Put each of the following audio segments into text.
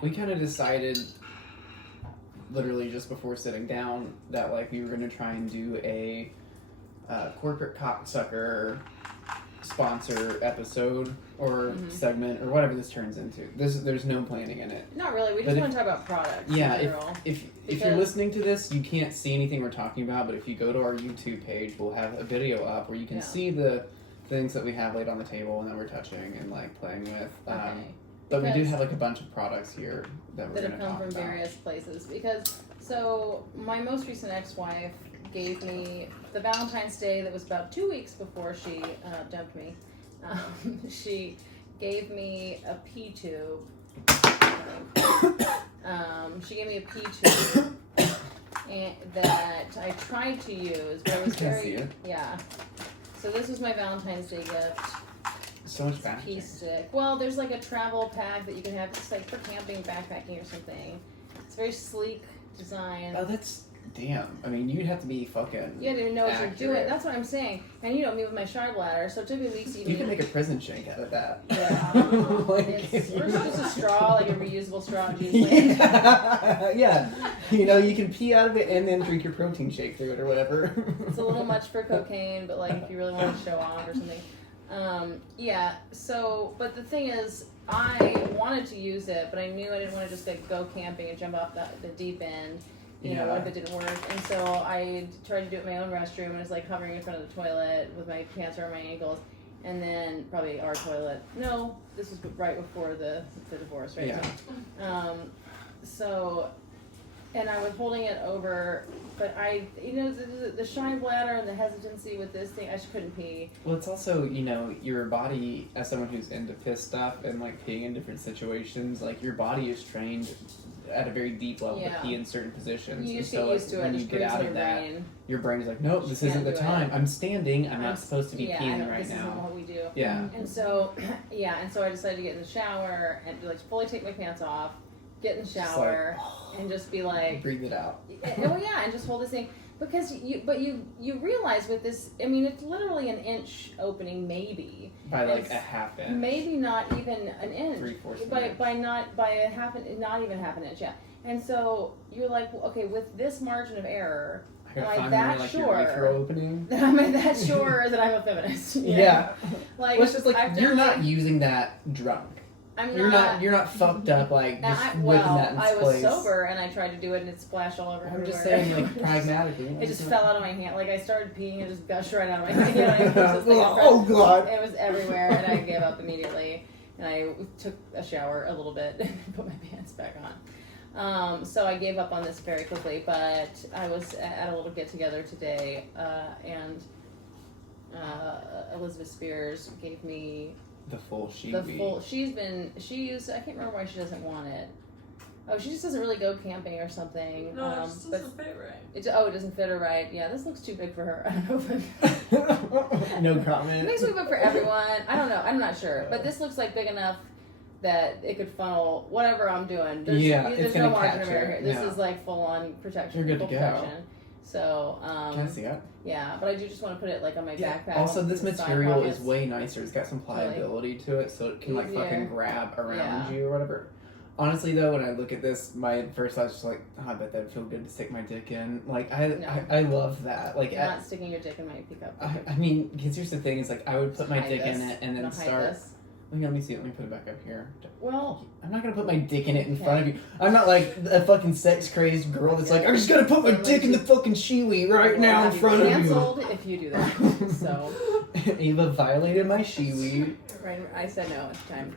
we kind of decided, literally just before sitting down, that like we were going to try and do a corporate cocksucker sponsor episode or segment or whatever this turns into. There's no planning in it. Not really. We just want to talk about products. Yeah, if you're listening to this, you can't see anything we're talking about, but if you go to our YouTube page, we'll have a video up where you can see the things that we have laid on the table and that we're touching and like playing with. But we do have like a bunch of products here that we're going to talk about. That have come from various places. So my most recent ex-wife gave me the Valentine's Day that was about 2 weeks before she dumped me. She gave me a pee tube. She gave me a pee tube that I tried to use, but it was yeah. So this was my Valentine's Day gift. So much backpacking. Pea stick. Well, there's like a travel pack that you can have. It's like for camping, backpacking, or something. It's very sleek design. Oh, that's damn. I mean, you'd have to be fucking. You didn't know what you're doing. That's what I'm saying. And you know me with my shy bladder, so it took me weeks to even. You can make a prison shake out of that. Yeah. Or just a straw, like a reusable straw. Yeah. You know, you can pee out of it and then drink your protein shake through it or whatever. It's a little much for cocaine, but like if you really want to show off or something. But the thing is, I wanted to use it, but I knew I didn't want to just like go camping and jump off the deep end. You know, what if it didn't work? And so I tried to do it in my own restroom, and it's like hovering in front of the toilet with my pants around my ankles, and then probably our toilet. No, this was right before the divorce, right? Yeah. And I was holding it over, but the shy bladder and the hesitancy with this thing, I just couldn't pee. Well, it's also, you know, your body, as someone who's into piss stuff and like peeing in different situations, like your body is trained at a very deep level to pee in certain positions. You and just get used to it. When you get out of that, your brain is like, nope, this isn't the time. I'm standing. I'm not supposed to be peeing right now. This isn't what we do. Yeah. And so I decided to get in the shower and like fully take my pants off, get in the shower, and just be like, breathe it out. And just hold this thing. Because you realize with this, I mean, it's literally an inch opening, maybe. By like a half inch. Maybe not even an inch. 3/4 inch. Not even half an inch, yeah. And so you're like, okay, with this margin of error, am I that sure? Opening? Am I that sure that I'm a feminist? Yeah. Like, well, it's just like you're not using that drunk. You're not fucked up like just whipping that in place. I was sober and I tried to do it and it splashed all over everywhere. I'm just saying, like, pragmatically. It just fell out of my hand. Like I started peeing and it just gushed right out of my hand. You know, it was just like oh God! It was everywhere and I gave up immediately. And I took a shower a little bit and put my pants back on. So I gave up on this very quickly. But I was at a little get together today and Elizabeth Spears gave me. The full she used, I can't remember why she doesn't want it. Oh, she just doesn't really go camping or something. No, it just doesn't fit right. It doesn't fit her right. Yeah, this looks too big for her. I don't know. No comment. It makes me big for everyone. I don't know. I'm not sure. But this looks like big enough that it could funnel whatever I'm doing. There's no margin of error here. This is like full on protection. You're good to go. So, can I see it? Yeah, but I do just want to put it like on my backpack. Also, this material is way nicer. It's got some pliability to it, so it can like fucking grab around you or whatever. Honestly, though, when I look at this, my first thought is just like, I bet that'd feel good to stick my dick in. Like, I love that. Like, you're not sticking your dick in my pickup. I mean, because here's the thing: is like I would put my dick in it and then start. Let me see it. Let me put it back up here. Well, I'm not gonna put my dick in it in front of you. I'm not like a fucking sex crazed girl that's like, I'm just gonna put my dick in the fucking shiwi right now in front of you. Canceled if you do that. So Eva violated my shiwi. Right, I said no at the time.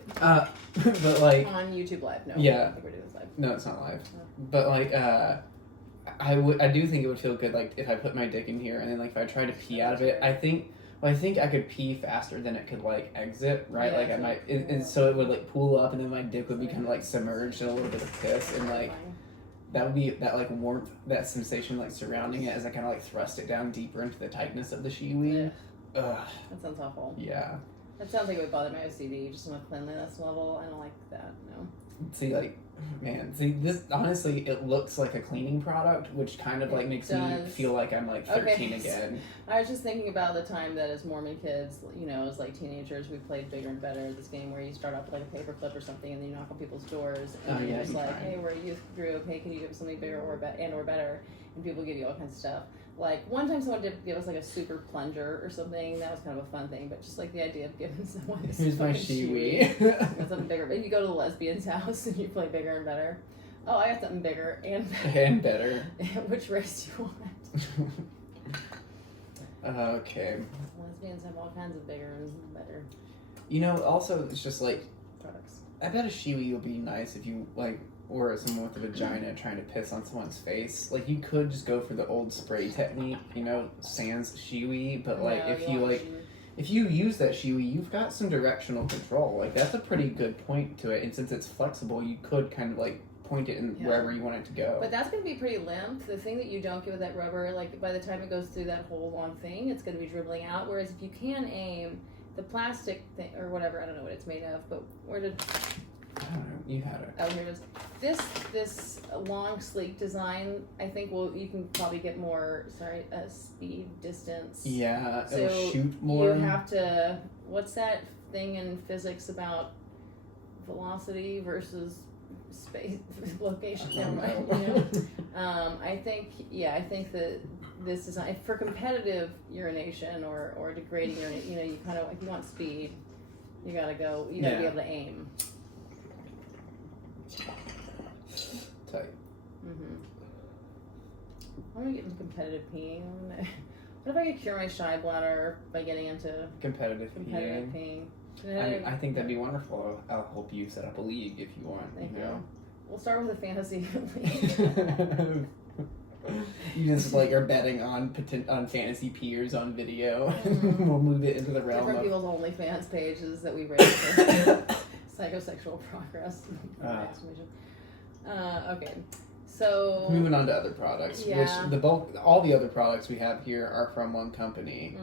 But like on YouTube Live, no. Yeah. I don't think we're doing this live. No, it's not live. Oh. But like, I do think it would feel good like if I put my dick in here and then like if I tried to pee out of it. I think I could pee faster than it could like exit, right? Yeah, like I might, and so it would like pool up, and then my dick would become like submerged in a little bit of piss, and like that would be that like warmth, that sensation like surrounding it as I kind of like thrust it down deeper into the tightness of the shiwi. Ugh. That sounds awful. Yeah. That sounds like it would bother my OCD, just on a cleanliness level. I don't like that, no. See, like, man, this, honestly, it looks like a cleaning product, which kind of, like, makes me feel like I'm, like, 13 again. I was just thinking about the time that as Mormon kids, you know, as, like, teenagers, we played Bigger and Better, this game where you start off with, like, a paper clip or something, and then you knock on people's doors, and you're just like, hey, we're a youth group, hey, can you give us something bigger or better? And people give you all kinds of stuff. Like, one time someone did give us, like, a super plunger or something. That was kind of a fun thing. But just, like, the idea of giving someone this Here's my shiwi. Something bigger. But you go to the lesbian's house and you play Bigger and Better. Oh, I got something bigger and better. And better. Which race do you want? Okay. Lesbians have all kinds of bigger and better. You know, also, it's just, like, products. I bet a shiwi would be nice if you, like, or someone with a vagina trying to piss on someone's face. Like, you could just go for the old spray technique, you know, sans shiwi, but, like, if you use that shiwi, you've got some directional control. Like, that's a pretty good point to it, and since it's flexible, you could kind of, like, point it in wherever you want it to go. But that's going to be pretty limp. The thing that you don't get with that rubber, like, by the time it goes through that whole long thing, it's going to be dribbling out, whereas if you can aim, the plastic thing, or whatever, I don't know what it's made of, but where did... I don't know. You had it. Oh, here it is. This long, sleek design, I think you can probably get more, speed, distance. Yeah, so it'll shoot more. You have to, what's that thing in physics about velocity versus space, location? Never mind. You know? I think that this design, for competitive urination or degrading urination, you know, you kind of, if you want speed, you gotta be able to aim. Tight. I'm gonna get into competitive peeing. What if I could cure my shy bladder by getting into competitive peeing? I think that'd be wonderful. I'll help you set up a league if you want. Thank you. We'll start with a fantasy league. You just like are betting on fantasy peers on video. We'll move it into the realm Different of people's OnlyFans pages that we raise for psychosexual progress. Okay, so moving on to other products, which all the other products we have here are from one company,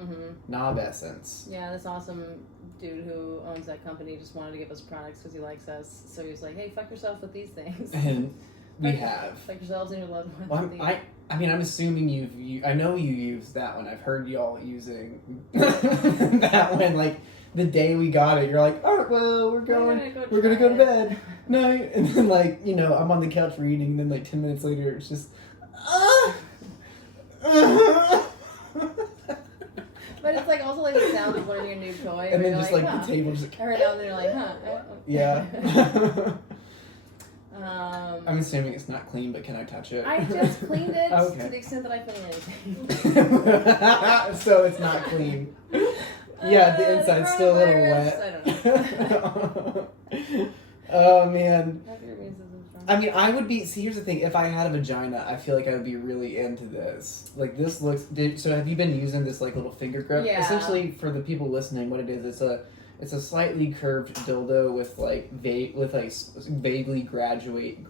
Knob Essence. Yeah, this awesome dude who owns that company just wanted to give us products because he likes us. So he was like, "Hey, fuck yourself with these things." And we have. Fuck yourselves and your loved ones. Well, I mean, I'm assuming I know you used that one. I've heard y'all using that one. Like the day we got it, you're like, "All right, well, we're gonna go to bed, night." And then like, you know, I'm on the couch reading. And then like 10 minutes later, it's just. But it's like also like the sound of learning a new toy. And then just like the table just. Every now and then you're like, huh. Yeah. I'm assuming it's not clean, but can I touch it? I just cleaned it Okay. to the extent that I clean anything. So it's not clean. Yeah, the inside's still a little wet. I don't know. Oh man. I mean, see, here's the thing, if I had a vagina, I feel like I would be really into this. Like, this looks, so have you been using this, like, little finger grip? Yeah. Essentially, for the people listening, what it is, it's a slightly curved dildo with, like, vaguely graduating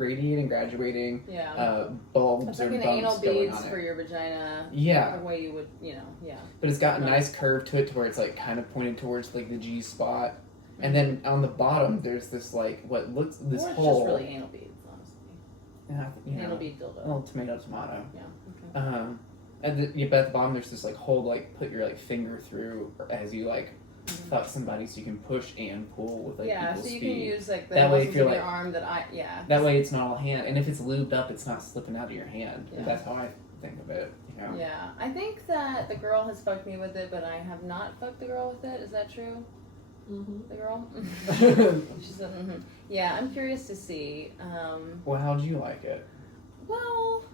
bulbs it's or like an bumps anal going beads on for it. your vagina. Yeah. The way you would, But it's got a nice curve to it to where it's, like, kind of pointed towards, like, the G spot. And then on the bottom, there's this, like, what looks, this or it's hole. just really anal beads, honestly. Yeah, Anal bead dildo. A little tomato. Yeah, okay. But at the bottom, there's this, like, hole to, like, put your, like, finger through as you, like, fuck somebody so you can push and pull with, like, equal so you speed. can use, like, the that way, muscles if you're, of like, your arm that way it's not all hand. And if it's lubed up, it's not slipping out of your hand. Yeah. That's how I think of it. You know? Yeah, I think that the girl has fucked me with it, but I have not fucked the girl with it. Is that true? The girl? She said, Yeah, I'm curious to see. Well, how'd you like it? Well,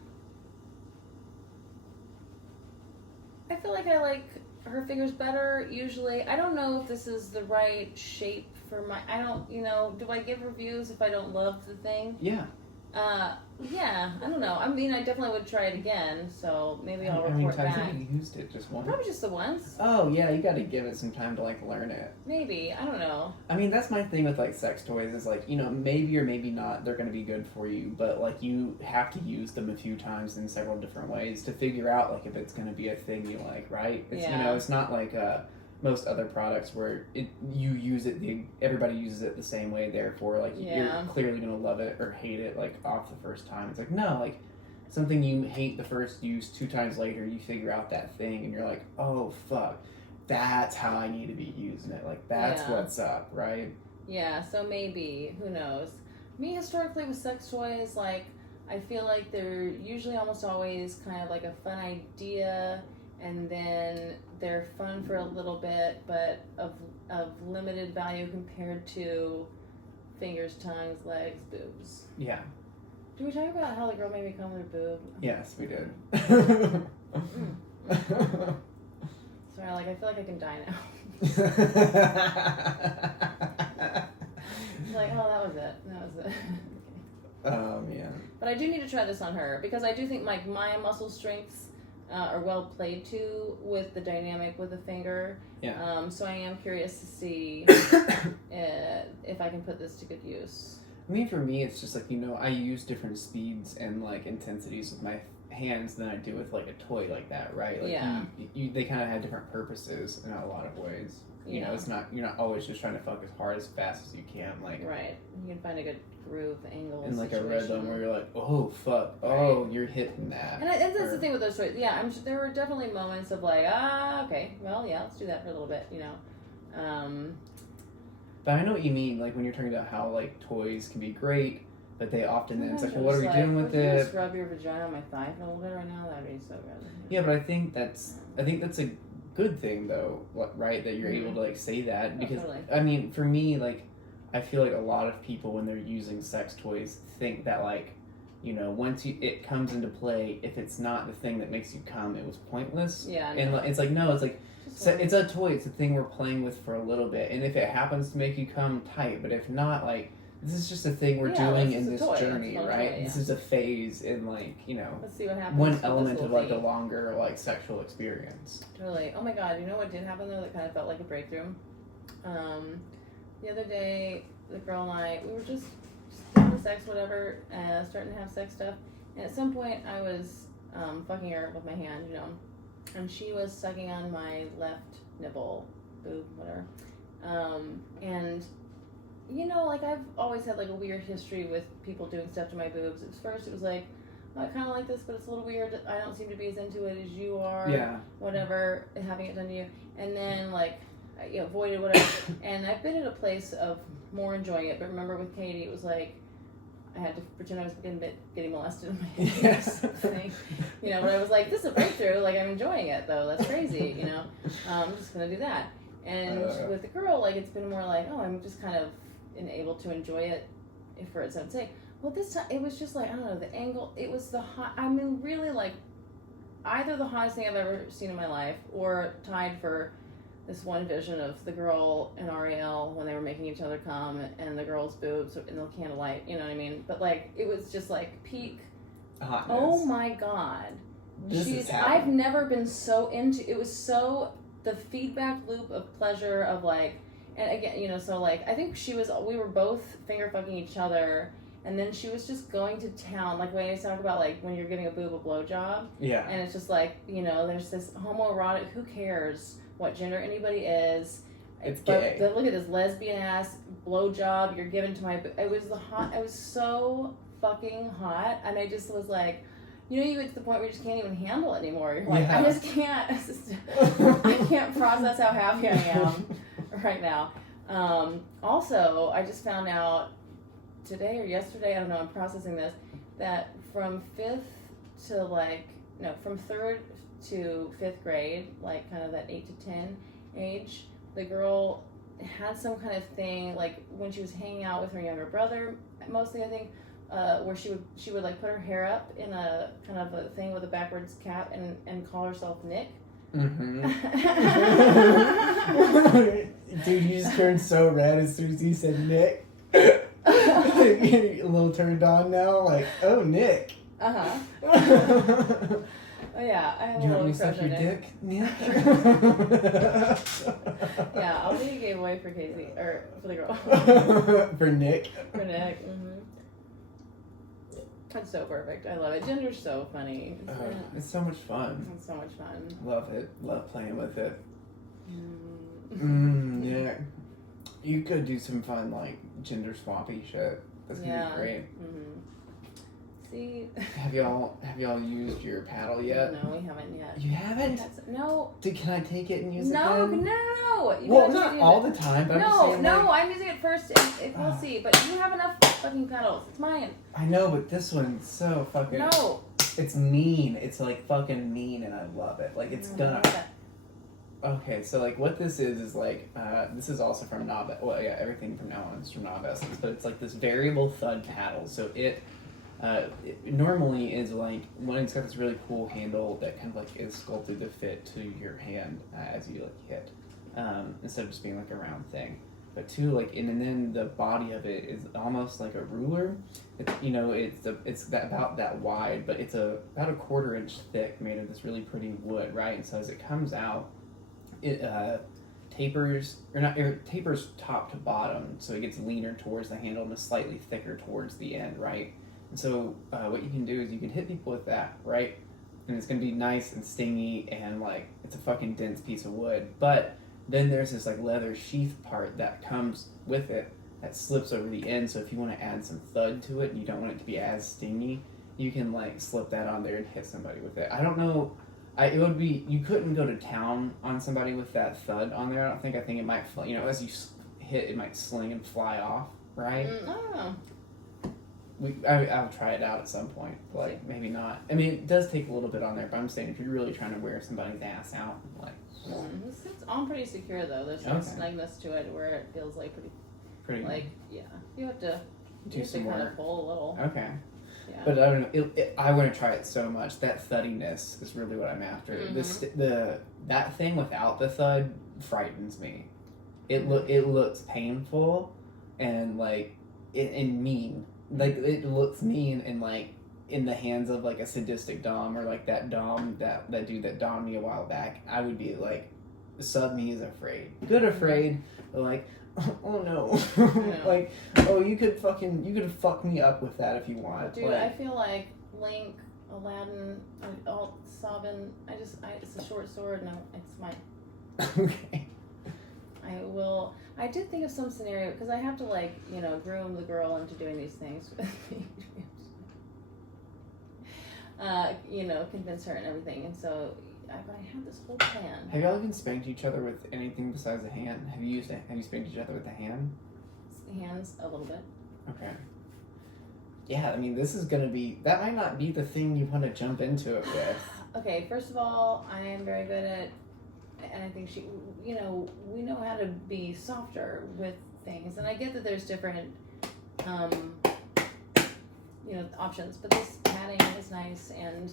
I feel like I like her fingers better usually. I don't know if this is the right shape for do I give reviews if I don't love the thing? Yeah. Yeah, I don't know. I mean, I definitely would try it again, so maybe I'll How many report times back. have you used it? Just once? Probably just the once. Oh, yeah, you gotta give it some time to, like, learn it. Maybe. I don't know. I mean, that's my thing with, like, sex toys is, like, you know, maybe or maybe not they're gonna be good for you, but, like, you have to use them a few times in several different ways to figure out, like, if it's gonna be a thing you like, right? It's, you know, it's not like most other products where everybody uses it the same way. Therefore, like you're clearly gonna love it or hate it like off the first time. It's like no, like something you hate the first use, 2 times later you figure out that thing and you're like, oh fuck, that's how I need to be using it. Like that's what's up, right? Yeah. So maybe, who knows? Me historically with sex toys, like I feel like they're usually almost always kind of like a fun idea, and then they're fun for a little bit, but of limited value compared to fingers, tongues, legs, boobs. Yeah. Did we talk about how the girl made me come with her boob? Yes, we did. Sorry, like I feel like I can die now. Like, oh, that was it. Oh man. But I do need to try this on her because I do think my muscle strengths are well played to with the dynamic with the finger. Yeah. So I am curious to see if I can put this to good use. I mean, for me, it's just like, I use different speeds and like intensities with my hands than I do with like a toy like that, right? Like they kind of have different purposes in a lot of ways. You know, you're not always just trying to fuck as hard as fast as you can, like right. You can find a good groove angle and like a rhythm where you're like, oh fuck, oh you're hitting that. And that's the thing with those toys. Yeah, there were definitely moments of like, okay, well, yeah, let's do that for a little bit, But I know what you mean, like when you're talking about how like toys can be great, but they often then it's like, well, what are we doing with it? it? Just rub your vagina on my thigh for a little bit right now. That'd be so good. Yeah, but I think that's a good thing though, right? That you're able to like say that because I mean, for me, like I feel like a lot of people when they're using sex toys think that like, once it comes into play, if it's not the thing that makes you come, it was pointless. Yeah. And it's like no, it's like. So it's a toy. It's a thing we're playing with for a little bit, and if it happens to make you come, tight. But if not, like this is just a thing we're doing in this journey, right? This is a phase in like Let's see what happens. One element of like a longer like sexual experience. Totally. Oh my god! You know what did happen though? That kind of felt like a breakthrough. The other day, the girl and I we were just having sex, whatever, starting to have sex stuff, and at some point I was fucking her with my hand, and she was sucking on my left nipple, boob, whatever. And, like I've always had like a weird history with people doing stuff to my boobs. At first it was like, I kind of like this, but it's a little weird. I don't seem to be as into it as you are. Yeah. Whatever, having it done to you. And then like, I avoided whatever. And I've been at a place of more enjoying it. But remember with Katie, it was like, I had to pretend I was getting molested in my Yes. thing. But I was like, this is a breakthrough. Like, I'm enjoying it, though. That's crazy, I'm just going to do that. And with the girl, like, it's been more like, I'm just kind of able to enjoy it for its own sake. Well, this time, it was just like, I don't know, the angle, it was really, like, either the hottest thing I've ever seen in my life or tied for this one vision of the girl and Ariel when they were making each other come and the girl's boobs in the candlelight, you know what I mean? But like, it was just like peak hotness. Oh my god. I've never been so into, it was so, the feedback loop of pleasure of like, and again, so like, I think we were both finger fucking each other, and then she was just going to town, like when I talk about like when you're giving a boob a blowjob. Yeah. And it's just like, there's this homoerotic, who cares what gender anybody is. It's gay. But look at this lesbian ass blowjob you're giving to my. It was so fucking hot, and I just was like, you get to the point where you just can't even handle it anymore. You're like, I just can't. I can't process how happy I am right now. Also, I just found out today or yesterday, I don't know. I'm processing this, that from third to fifth grade, like kind of that 8 to 10 age, the girl had some kind of thing, like when she was hanging out with her younger brother, mostly I think, where she would like put her hair up in a kind of a thing with a backwards cap and call herself Nick. Mm-hmm. Dude, you just turned so red as soon as he said Nick. You're a little turned on now, like, oh, Nick. Uh-huh. Oh yeah, I have a little crush on Nick. Nick? Yeah, I'll be a gay boy for Casey, or for the girl. For Nick? For Nick, That's so perfect. I love it. Gender's so funny. It's so much fun. It's so much fun. Love it. Love playing with it. Yeah. You could do some fun, like, gender swappy shit. That's gonna be great. See? Have y'all used your paddle yet? No, we haven't yet. You haven't? No. Can I take it and use it No. then? No. Well, not all the time, but I'm just saying, like, I'm using it first, and we'll see. But you have enough fucking paddles. It's mine. I know, but this one's so fucking... No. It's mean. It's, like, fucking mean, and I love it. Like, it's gonna... Okay, so, like, what this is like, this is also from Knob... Well, yeah, everything from now on is from Knob Essence, but it's, like, this variable thud paddle. So it normally is, like, it's got this really cool handle that kind of, like, is sculpted to fit to your hand as you, like, hit, instead of just being, like, a round thing. But, two, like, and then the body of it is almost like a ruler. It's, you know, it's about that wide, but it's about a 1/4 inch thick, made of this really pretty wood, right? And so as it comes out, it tapers top to bottom, so it gets leaner towards the handle and is slightly thicker towards the end, right? And so what you can do is you can hit people with that, right? And it's gonna be nice and stingy and, like, it's a fucking dense piece of wood. But then there's this, like, leather sheath part that comes with it that slips over the end. So if you want to add some thud to it and you don't want it to be as stingy, you can, like, slip that on there and hit somebody with it. I don't know. It would be, you couldn't go to town on somebody with that thud on there. I think it might, you know, as you hit, it might sling and fly off, right? I don't know. I'll try it out at some point, like, maybe not. I mean, it does take a little bit on there, but I'm saying if you're really trying to wear somebody's ass out, like... This sits on pretty secure, though. There's some snugness to it where it feels like pretty like, yeah. You have to kind of pull a little. Okay. Yeah. But I don't know. I want to try it so much. That thuddiness is really what I'm after. That thing without the thud frightens me. It looks painful and, like, and mean. Like, it looks mean and, like, in the hands of, like, a sadistic dom, or, like, that dom that dude that dommed me a while back. I would be like, sub me is afraid. Good afraid, but, like, oh no. Like, oh, you could fuck me up with that if you want. Dude, like, I feel like Link, Aladdin, Alt, Sabin, it's a short sword and it's mine. Okay. I did think of some scenario, because I have to, like, you know, groom the girl into doing these things. You know, convince her and everything, and so I had this whole plan. Have y'all even spanked each other with anything besides a hand? Have you spanked each other with a hand? Hands, a little bit. Okay. Yeah, I mean, this is gonna be, that might not be the thing you want to jump into it with. Okay, first of all, I am very good at, and I think you know, we know how to be softer with things, and I get that there's different, you know, options, but this padding is nice, and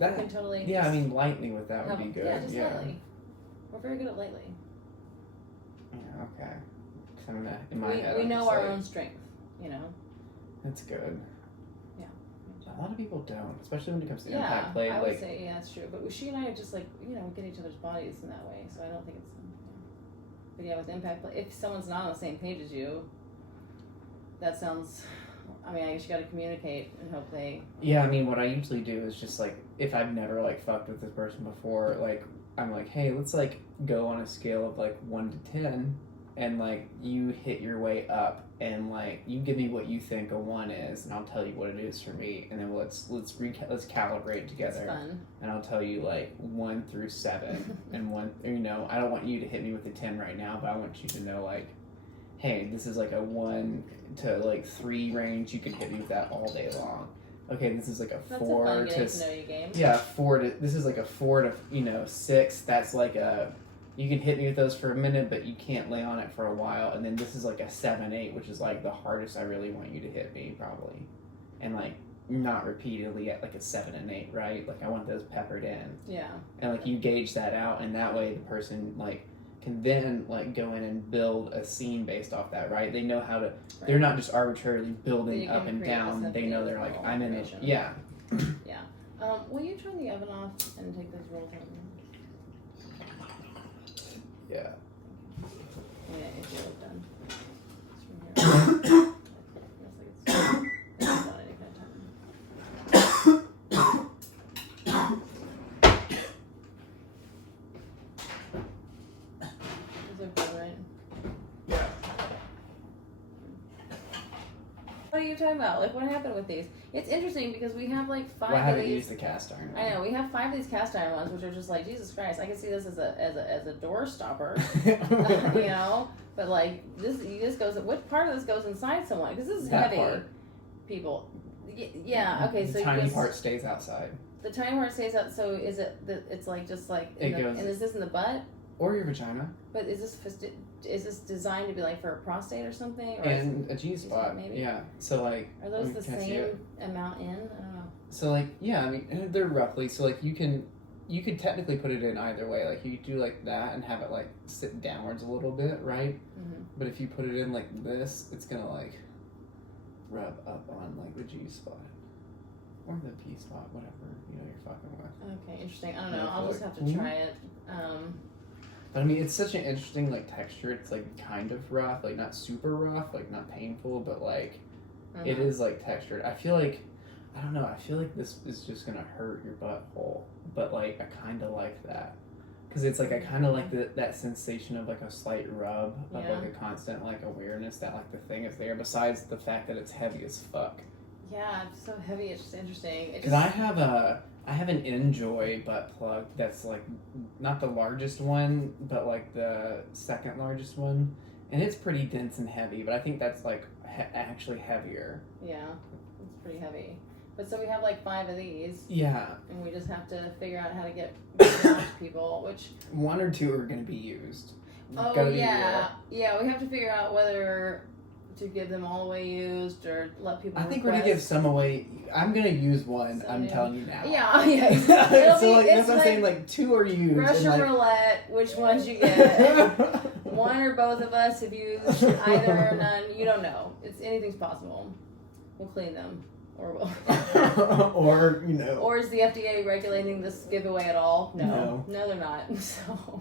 that, you can totally... Yeah, I mean, lightning with that would be good. Yeah, just lightly. We're very good at lightly. Yeah, okay. In my head, we know our own strength, you know? That's good. Yeah. A lot of people don't, especially when it comes to impact play. I would say, yeah, that's true. But she and I are just, like, you know, get each other's bodies in that way, so I don't think it's... But yeah, with impact play, if someone's not on the same page as you, that sounds... I mean, I guess you gotta communicate and hope they... Yeah, I mean, what I usually do is just, like, if I've never, like, fucked with this person before, like, I'm like, hey, let's, like, go on a scale of, like, 1 to 10, and, like, you hit your way up, and, like, you give me what you think a 1 is, and I'll tell you what it is for me, and then let's calibrate together. That's fun. And I'll tell you, like, 1 through 7, and 1, you know, I don't want you to hit me with a 10 right now, but I want you to know, like, hey, this is like a 1 to, like, 3 range. You can hit me with that all day long. Okay, this is like a 4 to to know you game. Yeah, 4 to, this is like a 4 to, you know, 6. That's like a, you can hit me with those for a minute, but you can't lay on it for a while. And then this is like a 7, 8, which is like the hardest I really want you to hit me, probably. And, like, not repeatedly at like a 7 and 8, right? Like, I want those peppered in. Yeah. And, like, you gauge that out, and that way the person, like, can then, like, go in and build a scene based off that, right? They know how to, they're not just arbitrarily building up and down. They know they're like, I'm in it. Yeah. Yeah. Will you turn the oven off and take those rolls out? Yeah. Yeah, if you're done. It's from here. It's not any kind of time. Those are What are you talking about? Like, what happened with these? It's interesting because we have like 5 Well, I of haven't these. used the cast iron one. I know we have 5 of these cast iron ones, which are just like Jesus Christ. I can see this as a door stopper, you know. But like this goes. What part of this goes inside someone? Because this is That heavy. part. People. Yeah. Okay. The So tiny part stays outside. The tiny part stays out. So is it? It's like just like. It goes. And is this in the butt? Or your vagina. But is this designed to be like for a prostate or something? Or And a G spot. Maybe. Yeah. So like. Are those the same amount in? I don't know. So like yeah, I mean they're roughly so like you could technically put it in either way. Like you could do like that and have it like sit downwards a little bit, right? Mm-hmm. But if you put it in like this, it's gonna like rub up on like the G spot or the P spot, whatever you're fucking with. Okay, interesting. I don't know. I'll just have to try it. But I mean, it's such an interesting like texture. It's like kind of rough, like not super rough, like not painful, but like it is like textured. I feel like I don't know. I feel like this is just gonna hurt your butthole, but like I kind of like that because it's like I kind of like that sensation of like a slight rub of like a constant like awareness that like the thing is there. Besides the fact that it's heavy as fuck. Yeah, it's so heavy. It's just interesting. Because I have an Enjoy butt plug that's like not the largest one, but like the second largest one, and it's pretty dense and heavy. But I think that's like actually heavier. Yeah, it's pretty heavy. But so we have like 5 of these. Yeah. And we just have to figure out how to get them out to people, which 1 or 2 are going to be used. Oh yeah, yeah. We have to figure out whether to give them all away used or let people. I think we're gonna give some away. I'm gonna use one. I'm telling you now. Yeah, yeah. So like that's what I'm saying. Like 2 are used. Russian roulette. Which ones you get? One or both of us have used either or none. You don't know. Anything's possible. We'll clean them, or we'll. Or Or is the FDA regulating this giveaway at all? No, they're not. So.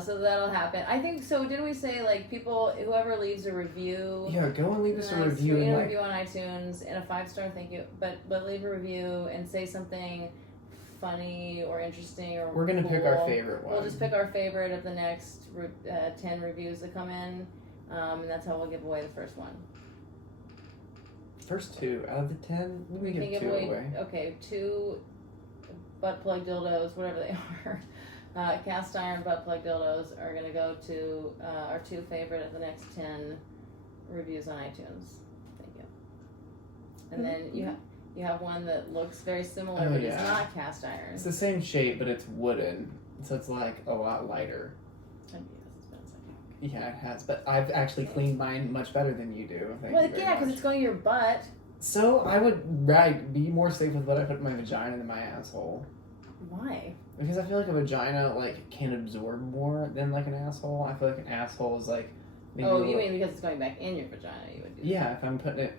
So that'll happen. I think so. Didn't we say like people, whoever leaves a review? Yeah, go and leave us a review. Leave a review on iTunes and a 5-star thank you. But leave a review and say something funny or interesting or. We're gonna cool. pick our favorite one. We'll just pick our favorite of the next 10 reviews that come in, and that's how we'll give away the first one. First 2 out of the 10, we give 2 away. Okay, 2 butt plug dildos, whatever they are. Cast iron butt plug dildos are going to go to our 2 favorite of the next 10 reviews on iTunes. Thank you. And then you have one that looks very similar, but it's not cast iron. It's the same shape, but it's wooden, so it's like a lot lighter. Yeah, it has, but I've actually cleaned mine much better than you do. Because it's going to your butt. So I would be more safe with what I put in my vagina than my asshole. Why? Because I feel like a vagina can absorb more than like an asshole. I feel like an asshole is like. Maybe you mean because it's going back in your vagina? You would do. Yeah, if I'm putting it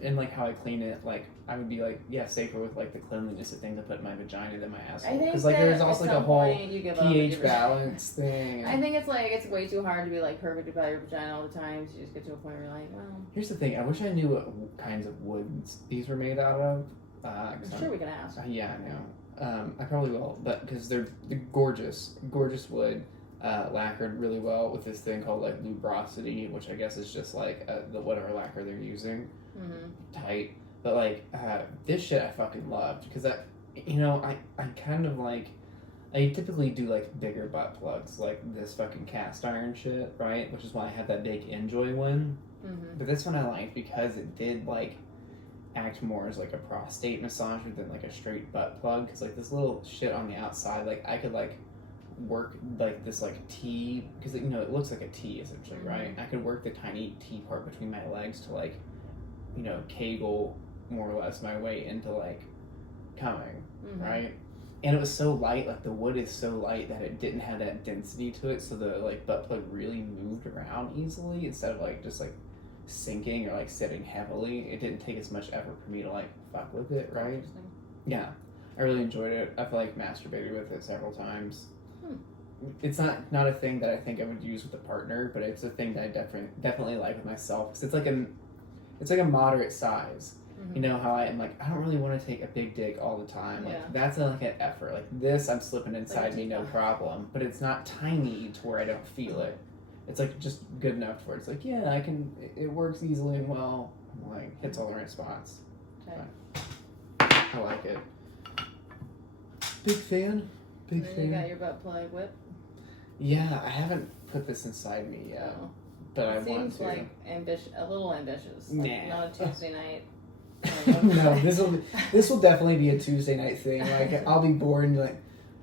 in like how I clean it, like I would be like safer with like the cleanliness of things I put in my vagina than my asshole. Because like there's also like a whole pH balance thing. I think it's way too hard to be like perfect about your vagina all the time. So you just get to a point where you're like, well. Here's the thing. I wish I knew what kinds of woods these were made out of. I'm sure we can ask. Yeah, I know. I probably will, but because they're gorgeous wood, lacquered really well with this thing called like lubrosity, which I guess is just like whatever lacquer they're using, tight. But like this shit, I fucking loved because I kind of like I typically do like bigger butt plugs like this fucking cast iron shit, right? Which is why I had that big Enjoy one. But this one I liked because it did like act more as like a prostate massager than like a straight butt plug, because like this little shit on the outside, like I could like work like this like T, because it looks like a T essentially, right? I could work the tiny T part between my legs to like kegel more or less my way into like coming, right? And it was so light, like the wood is so light that it didn't have that density to it, so the like butt plug really moved around easily instead of like just like sinking or like sitting heavily. It didn't take as much effort for me to like fuck with it, right? Yeah, I really enjoyed it. I've like masturbated with it several times. It's not a thing that I think I would use with a partner, but it's a thing that I definitely like with myself, because it's like a moderate size. You know how I'm like, I don't really want to take a big dick all the time. Like that's like an effort. Like this, I'm slipping inside me, no problem. But it's not tiny to where I don't feel it. it's like just good enough where it's like, yeah, I can. It works easily and well. Like hits all the right spots. Okay. I like it. Big fan. Big and fan. You got your butt plug whip. Yeah, I haven't put this inside me yet, Oh. but I It want seems to. like a little ambitious. Like, Nah. not a Tuesday night. No, this will definitely be a Tuesday night thing. Like I'll be bored and like.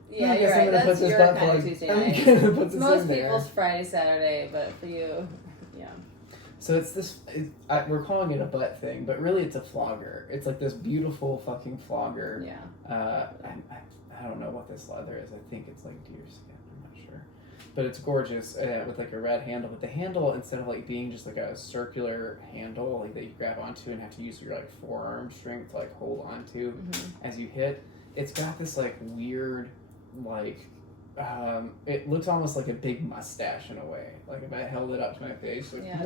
Yeah, I you're guess right. I'm gonna That's put this your butt kind plug. of Tuesday I'm night. gonna put this Most in there. people's Friday, Saturday, but for you, yeah. So it's this. We're calling it a butt thing, but really it's a flogger. It's like this beautiful fucking flogger. Yeah. I don't know what this leather is. I think it's like deer skin. I'm not sure, but it's gorgeous with like a red handle. But the handle, instead of like being just like a circular handle like that you grab onto and have to use your like forearm strength to like hold onto as you hit, it's got this like weird like. It looks almost like a big mustache in a way. Like if I held it up to my face, like, Yeah,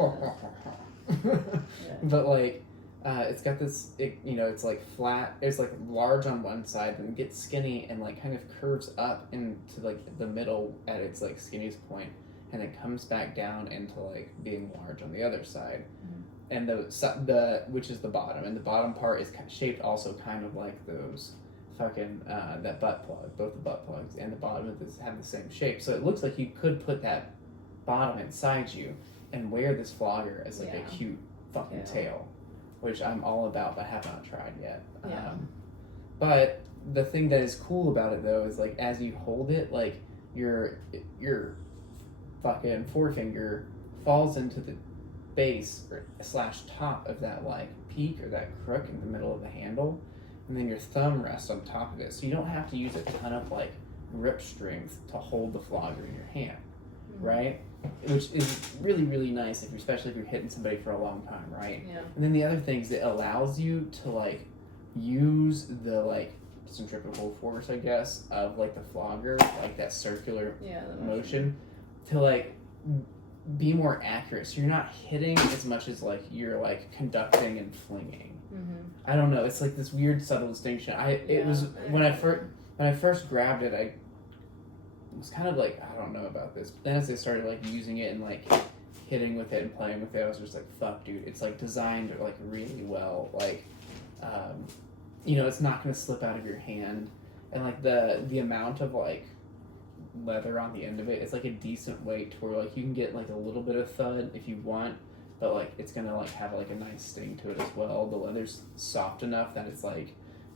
but like, it's got this. It's like flat. It's like large on one side, and gets skinny, and like kind of curves up into like the middle at its like skinniest point, and then comes back down into like being large on the other side, and the which is the bottom, and the bottom part is shaped also kind of like those. Fucking that butt plug, both the butt plugs and the bottom of this have the same shape, so it looks like you could put that bottom inside you and wear this flogger as like a cute fucking tail, which I'm all about but have not tried yet. Yeah. But the thing that is cool about it though is like as you hold it, like your fucking forefinger falls into the base or / top of that like peak or that crook in the middle of the handle. And then your thumb rests on top of it. So you don't have to use a ton of like grip strength to hold the flogger in your hand, right? Which is really, really nice, especially if you're hitting somebody for a long time, right? Yeah. And then the other thing is it allows you to like use the like centrifugal force, I guess, of like the flogger, like that circular motion to like be more accurate. So you're not hitting as much as like you're like conducting and flinging. I don't know. It's like this weird subtle distinction. It was when I first grabbed it. I was kind of like I don't know about this. But then as I started like using it and like hitting with it and playing with it, I was just like, fuck, dude. It's like designed like really well. Like, it's not gonna slip out of your hand, and like the amount of like leather on the end of it is like a decent weight to where like you can get like a little bit of thud if you want. But like it's gonna like have like a nice sting to it as well. The leather's soft enough that it's like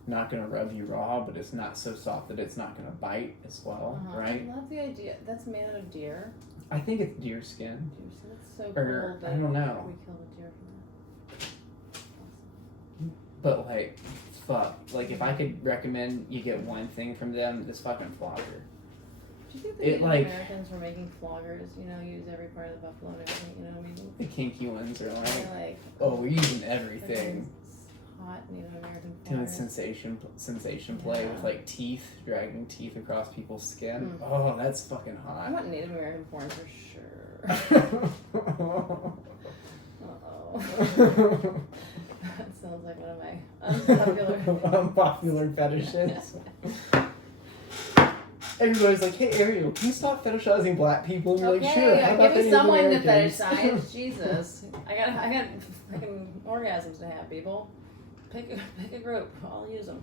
not gonna rub you raw, but it's not so soft that it's not gonna bite as well, right? I love the idea. That's made out of deer. I think it's deer skin. Deer skin. That's so Or, cool. I don't know. We killed a deer from that. But like, fuck. Like if I could recommend you get one thing from them, this fucking flogger. Do you think the Native Americans were making floggers? Use every part of the buffalo and everything. I mean, the kinky ones are like we're using everything. Hot Native American Doing floggers. sensation play with like teeth, dragging teeth across people's skin. Mm. Oh, that's fucking hot. I want Native American porn for sure. That sounds like one of my unpopular fetishes. Everybody's like, hey Ariel, can you stop fetishizing black people? And you're like, sure. How about give me the someone to Native Americans? fetishize. Jesus, I got fucking orgasms to have, people. Pick a group. I'll use them.